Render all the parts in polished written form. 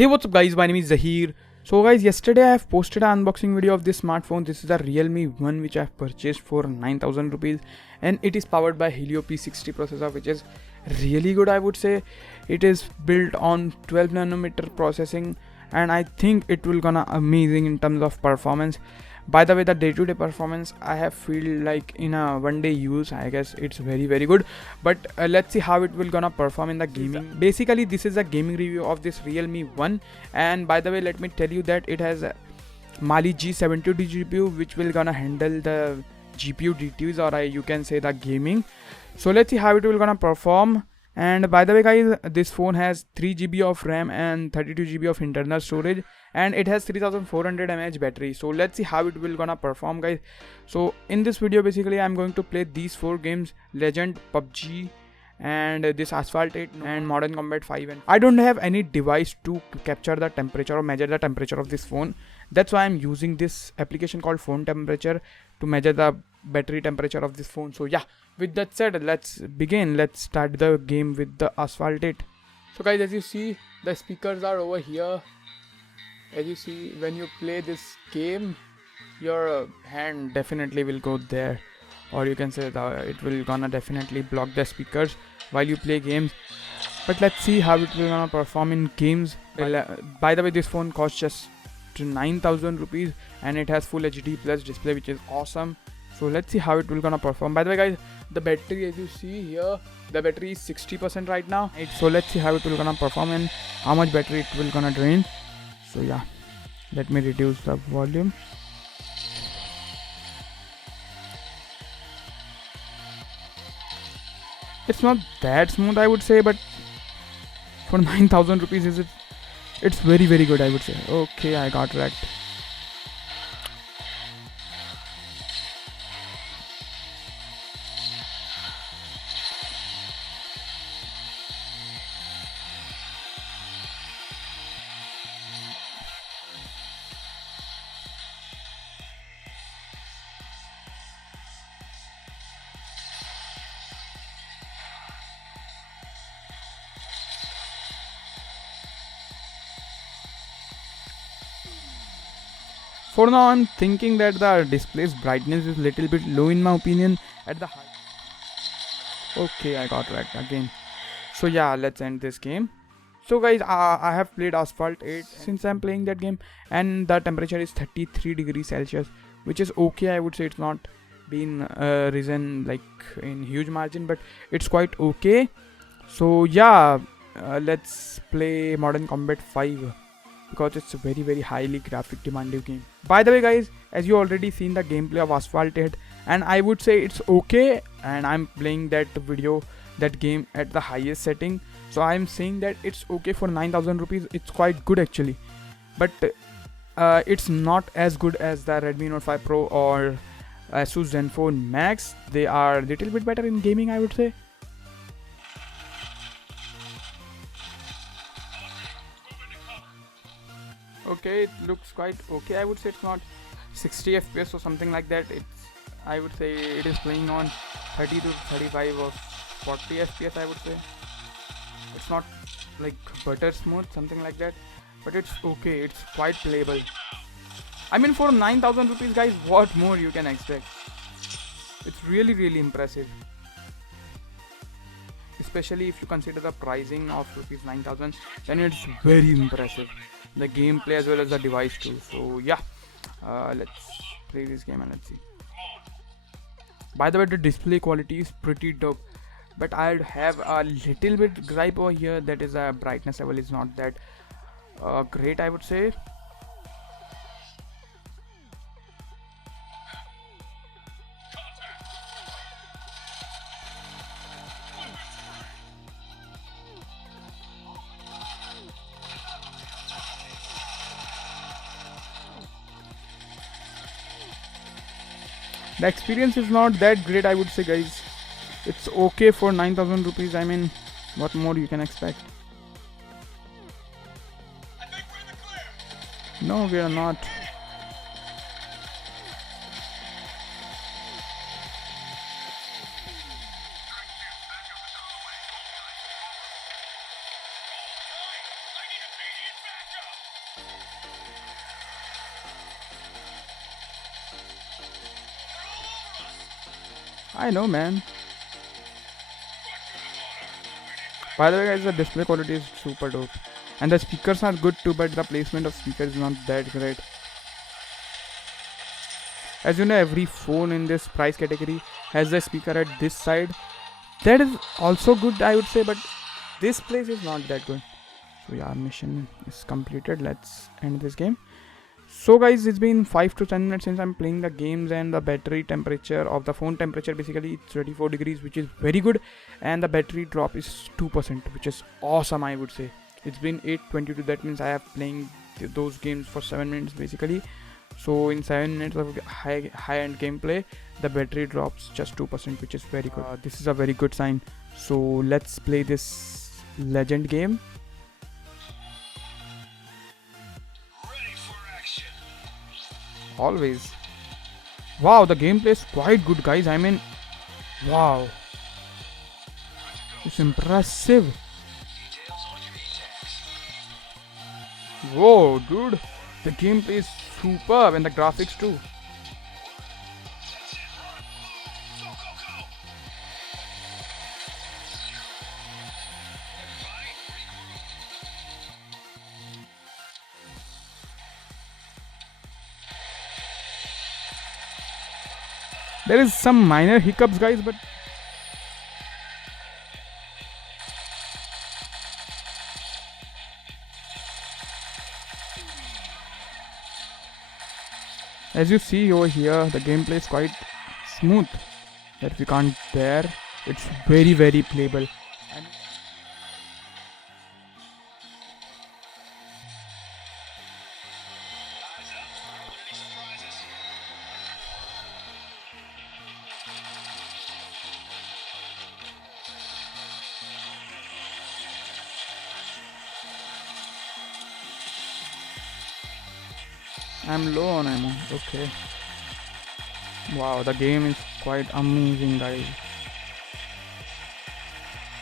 Hey, what's up guys, my name is Zahir. So guys, yesterday I have posted an unboxing video of this smartphone. This is a RealMe one which I have purchased for 9,000 rupees and it is powered by Helio P60 processor, which is really good. I would say it is built on 12 nanometer processing and I think it will gonna amazing in terms of performance. By the way, the day-to-day performance I have feel like in a one-day use, I guess it's very good. But let's see how it will gonna perform in the gaming. Basically, this is a gaming review of this RealMe One. And by the way, let me tell you that it has a Mali G70 GPU, which will gonna handle the GPU DTUs, or you can say the gaming. So let's see how it will gonna perform. And by the way guys, this phone has 3 GB of RAM and 32 GB of internal storage, and it has 3400 mAh battery. So let's see how it will gonna perform guys. So in this video basically I'm going to play these 4 games: Legend, PUBG, and this Asphalt 8 and Modern Combat 5. And I don't have any device to capture the temperature or measure the temperature of this phone. That's why I'm using this application called Phone Temperature to measure the battery temperature of this phone. So yeah, with that said, let's begin. Let's start the game with the Asphalt 8. So guys, as you see, the speakers are over here. As you see, when you play this game, your hand definitely will go there, or you can say that it will gonna definitely block the speakers while you play games. But let's see how it will gonna perform in games. By the way, this phone costs just 9,000 rupees and it has full HD plus display, which is awesome. So let's see how it will gonna perform. By the way guys, the battery, as you see here, the battery is 60% right now. So let's see how it will gonna perform and how much battery it will gonna drain. So yeah, let me reduce the volume. It's not that smooth, I would say, but for 9,000 rupees it's very good, I would say. Okay, I got wrecked. For now, I'm thinking that the display's brightness is little bit low in my opinion at the high. Okay, I got wrecked again. So yeah, let's end this game. So guys, I have played Asphalt 8 since I'm playing that game, and the temperature is 33 degrees Celsius, which is okay. I would say it's not been risen like in huge margin, but it's quite okay. So yeah, let's play Modern Combat 5. Because it's a very highly graphic demanding game. By the way guys, as you already seen the gameplay of Asphalt 8, and I would say it's okay, and I'm playing that game at the highest setting, so I'm saying that it's okay for 9,000 rupees. It's quite good actually, but it's not as good as the Redmi Note 5 Pro or Asus Zenfone Max. They are little bit better in gaming, I would say. Okay, it looks quite okay. I would say it's not 60 FPS or something like that. I would say it is playing on 30 to 35 or 40 FPS, I would say. It's not like butter smooth, something like that, but it's okay. It's quite playable. I mean, for 9,000 rupees guys, what more you can expect? It's really impressive. Especially if you consider the pricing of rupees 9,000, then it's very impressive. The gameplay as well as the device too. So yeah, let's play this game and let's see. By the way, the display quality is pretty dope, but I'd have a little bit gripe over here, that is the brightness level is not that great, I would say. The experience is not that great, I would say guys. It's okay for 9,000 rupees. I mean, what more you can expect? No, we are not. I know, man. By the way, guys, the display quality is super dope. And the speakers are good too, but the placement of speakers is not that great. As you know, every phone in this price category has a speaker at this side. That is also good, I would say, but this place is not that good. So yeah, mission is completed. Let's end this game. So guys, it's been 5 to 10 minutes since I'm playing the games, and the battery temperature of the phone temperature basically it's 34 degrees, which is very good, and the battery drop is 2%, which is awesome, I would say. It's been 8:22, that means I have playing those games for 7 minutes basically. So in 7 minutes of high-end gameplay, the battery drops just 2%, which is very good. This is a very good sign. So let's play this legend game. Always. Wow, the gameplay is quite good, guys. I mean, wow, it's impressive. Whoa, dude, the gameplay is superb, and the graphics too. There is some minor hiccups, guys, but as you see over here, the gameplay is quite smooth. That we can't bear. It's very, very playable. I'm low on ammo. Okay. Wow, the game is quite amazing, guys.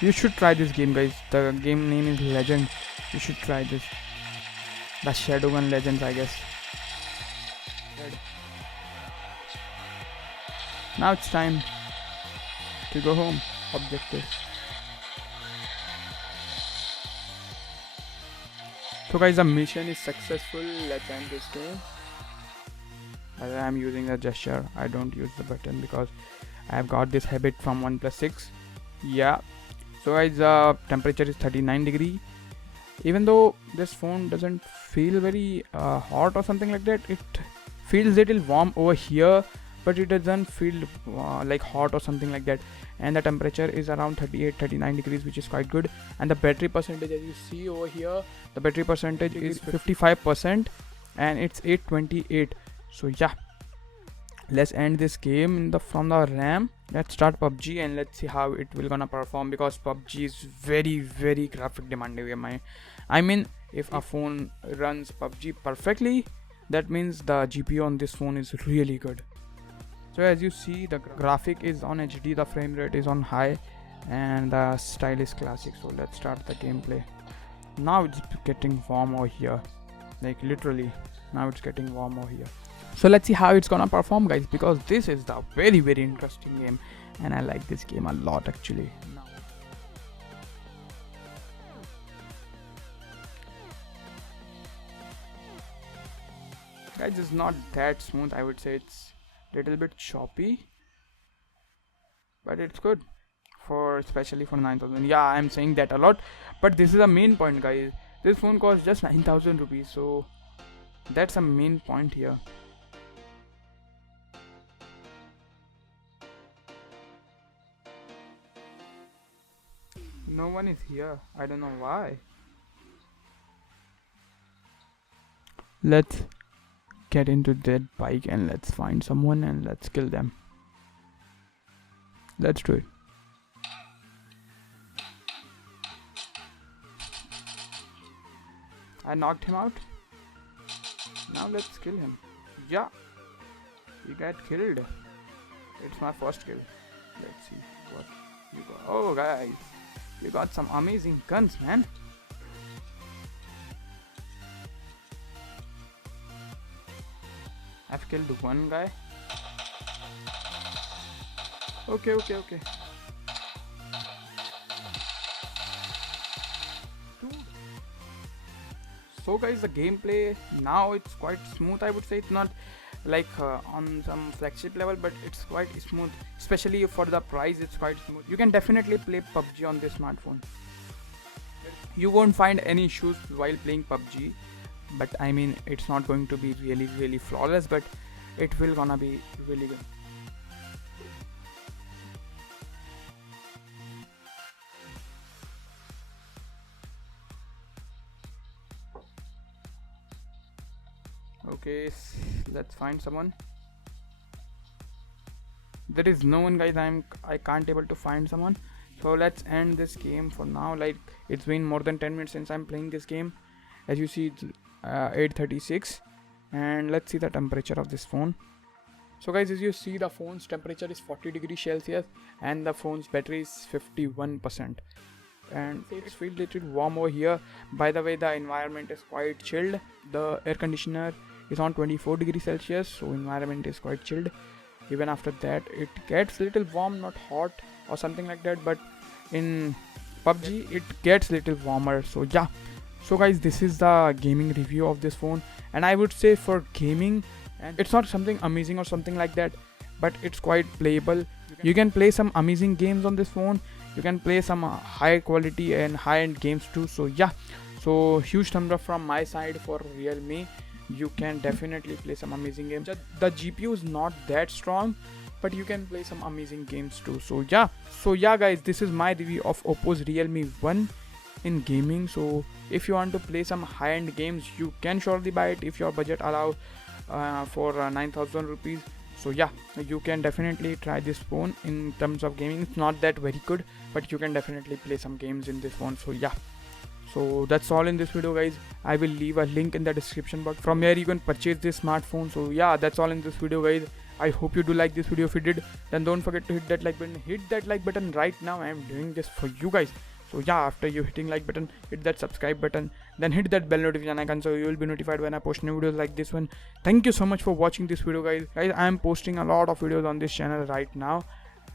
You should try this game, guys. The game name is Legend. You should try this. The Shadowgun Legends, I guess. Now it's time to go home. Objective. So guys, the mission is successful. Let's end this game. As I am using the gesture, I don't use the button because I have got this habit from OnePlus 6. Yeah. So guys, temperature is 39 degree. Even though this phone doesn't feel very hot or something like that, it feels little warm over here, but it doesn't feel like hot or something like that. And the temperature is around 38-39 degrees, which is quite good. And the battery percentage, as you see over here, the battery percentage is 55%, and it's 828. So yeah, let's end this game from the RAM. Let's start PUBG and let's see how it will gonna perform, because PUBG is very, very graphic demanding. I mean, if a phone runs PUBG perfectly, that means the GPU on this phone is really good. So as you see, the graphic is on HD, the frame rate is on high, and the style is classic. So let's start the gameplay. Now it's getting warm over here, like literally now it's getting warm over here. So let's see how it's gonna perform, guys, because this is the very, very interesting game, and I like this game a lot actually. Guys, it's not that smooth. I would say it's little bit choppy, but it's good for, especially for 9,000. Yeah, I'm saying that a lot, but this is the main point, guys. This phone costs just 9,000 rupees, so that's a main point here. No one is here. I don't know why. Let's get into that bike and let's find someone and let's kill them. Let's do it. I knocked him out. Now let's kill him. Yeah, he got killed. It's my first kill. Let's see what you got. Oh guys, you got some amazing guns, man. I've killed one guy. Okay. Dude. So guys, the gameplay now it's quite smooth. I would say it's not like on some flagship level, but it's quite smooth, especially for the price. It's quite smooth. You can definitely play PUBG on this smartphone. You won't find any issues while playing PUBG, but I mean it's not going to be really flawless, but it will gonna be really good. Okay, let's find someone. There is no one, guys. I can't able to find someone, so let's end this game for now. Like, it's been more than 10 minutes since I'm playing this game. As you see, it's 8:36, and let's see the temperature of this phone. So guys, as you see, the phone's temperature is 40 degrees Celsius and the phone's battery is 51%, and it's feel little warm over here. By the way, the environment is quite chilled. The air conditioner is on 24 degrees Celsius, so environment is quite chilled. Even after that, it gets little warm, not hot or something like that, but in PUBG it gets little warmer. So yeah, so guys, this is the gaming review of this phone, and I would say for gaming, and it's not something amazing or something like that, but it's quite playable. You can play some amazing games on this phone. You can play some high quality and high-end games too. So yeah, so huge thumbs up from my side for Realme. You can definitely play some amazing games. The GPU is not that strong, but you can play some amazing games too. So yeah guys, this is my review of Oppo's Realme 1 in gaming. So if you want to play some high-end games, you can surely buy it if your budget allows for 9,000 rupees. So yeah, you can definitely try this phone. In terms of gaming, it's not that very good, but you can definitely play some games in this phone. So yeah, so that's all in this video, guys. I will leave a link in the description box. From here you can purchase this smartphone. So yeah, that's all in this video, guys. I hope you do like this video. If you did, then don't forget to hit that like button. Hit that like button right now. I am doing this for you guys. So yeah, after you hitting like button, hit that subscribe button, then hit that bell notification icon so you will be notified when I post new videos like this one. Thank you so much for watching this video, guys. I am posting a lot of videos on this channel right now,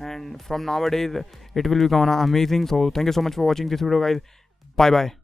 and from nowadays it will be gonna amazing. So thank you so much for watching this video, guys. Bye bye.